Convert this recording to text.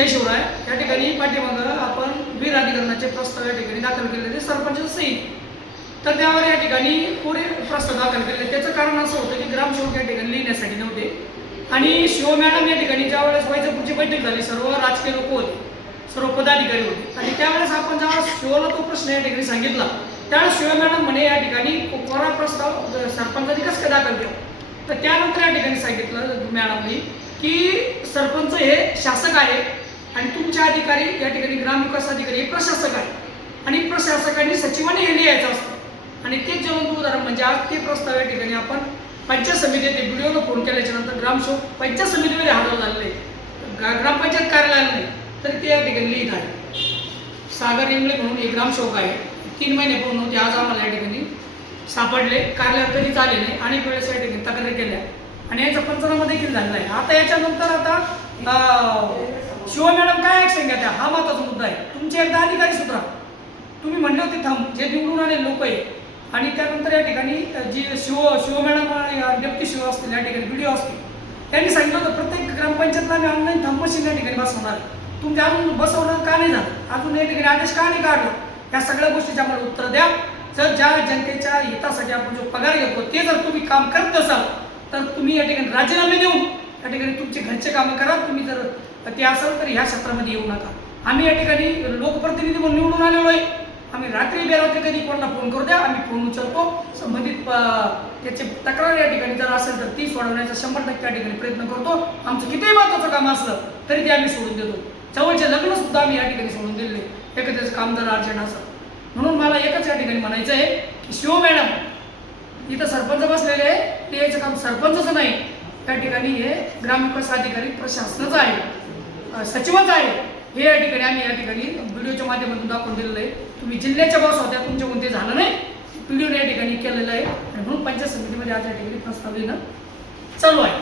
जय शिवराय। या ठिकाणी पाठीमागं आपण वीर अधिकरणाचे प्रस्ताव या ठिकाणी दाखल केलेले सरपंच सहित, तर त्यावर या ठिकाणी पुढे प्रस्ताव दाखल केले। त्याचं कारण असं होतं की ग्रामसेवक या ठिकाणी लिहिण्यासाठी नव्हते आणि शिव मॅडम या ठिकाणी ज्यावेळेस वैजापूरची बैठक झाली, सर्व राजकीय लोक होते, सर्व पदाधिकारी होते आणि त्यावेळेस आपण जेव्हा शिवला तो प्रश्न या ठिकाणी सांगितला, त्यावेळेस शिव मॅडम म्हणे या ठिकाणी कोरा प्रस्ताव सरपंचांनी कसं काय दाखल केला। तर त्यानंतर या ठिकाणी सांगितलं मॅडमनी की सरपंच हे शासक आहे आणि तुमचे अधिकारी या ठिकाणी ग्रामविकास अधिकारी हे प्रशासक आहे आणि प्रशासकांनी सचिवाने हे लिहायचं असतं। आणि तेच ज्वलंत उदाहरण म्हणजे आज ते प्रस्ताव या ठिकाणी आपण पंचायत समितीत व्हिडिओला फोन केल्याच्या नंतर ग्रामसेवक पंचायत समितीमध्ये हजर झालेले, ग्रामपंचायत कार्यालयाला नाही तरी ते या ठिकाणी लिहित आहे। सागर इंगळे म्हणून एक ग्रामसेवक आहे, 3 महिने पूर्ण होते, आज आम्हाला या ठिकाणी सापडले, कार्यालयात कधीच आले नाही, अनेक वेळेस या ठिकाणी तक्रारी केल्या आणि याचा पंचनामा देखील झालेला आहे। आता याच्यानंतर आता शिव मॅडम काय ॲक्शन घ्या, हा महत्त्वाचा मुद्दा आहे। तुमचे एकदा अधिकारी सुद्धा तुम्ही म्हणले होते थांब, जे निवडून आले लोक आहे आणि त्यानंतर या ठिकाणी जी शिव मॅडम डेप्टी शिव असतील, या ठिकाणी व्हिडिओ असतील, त्यांनी सांगितलं होतं प्रत्येक ग्रामपंचायतला आम्ही ऑनलाईन थंब मशीन या ठिकाणी बसवणार आहे। तुमच्या अजून बसवणं का नाही झालं, अजून या ठिकाणी आदेश का नाही काढला, या सगळ्या गोष्टीची आम्हाला उत्तर द्या। जर ज्या जनतेच्या हितासाठी आपण जो पगार घेतो ते जर तुम्ही काम करत असाल तर तुम्ही या ठिकाणी राजीनामे देऊन या ठिकाणी तुमचे घरचे कामं करा। तुम्ही जर ते असाल तर ह्या क्षेत्रामध्ये येऊ नका। आम्ही या ठिकाणी लोकप्रतिनिधी म्हणून निवडून आलेलो आहे, आम्ही रात्री बेरात्री कधी कोणाला फोन करू द्या, आम्ही फोन उचलतो, संबंधित त्याची तक्रार या ठिकाणी जर असेल तर ती सोडवण्याचा 100% या ठिकाणी प्रयत्न करतो। आमचं कितीही महत्त्वाचं काम असलं तरी ते आम्ही सोडून देतो। जवळचे लग्न सुद्धा आम्ही या ठिकाणी सोडून दिलेले, एखाद्याचं काम जर अर्जंट असं। म्हणून मला एकच या ठिकाणी म्हणायचं आहे की शिव मॅडम इथं सरपंच बसलेले आहे, ते याचं काम सरपंचच नाही, या ठिकाणी हे ग्रामविकास अधिकारी प्रशासनाचं आहे, सचिवाचं आहे, हे या ठिकाणी आम्ही या ठिकाणी व्हिडिओच्या माध्यमातून दाखवून दिलेलं आहे। तुम्ही जिल्ह्याच्या बॉस होत्या, तुमच्या कोणते झालं नाही, व्हिडिओने या ठिकाणी केलेलं आहे आणि म्हणून पंचायत समितीमध्ये आज या ठिकाणी प्रस्ताव देणं चालू आहे।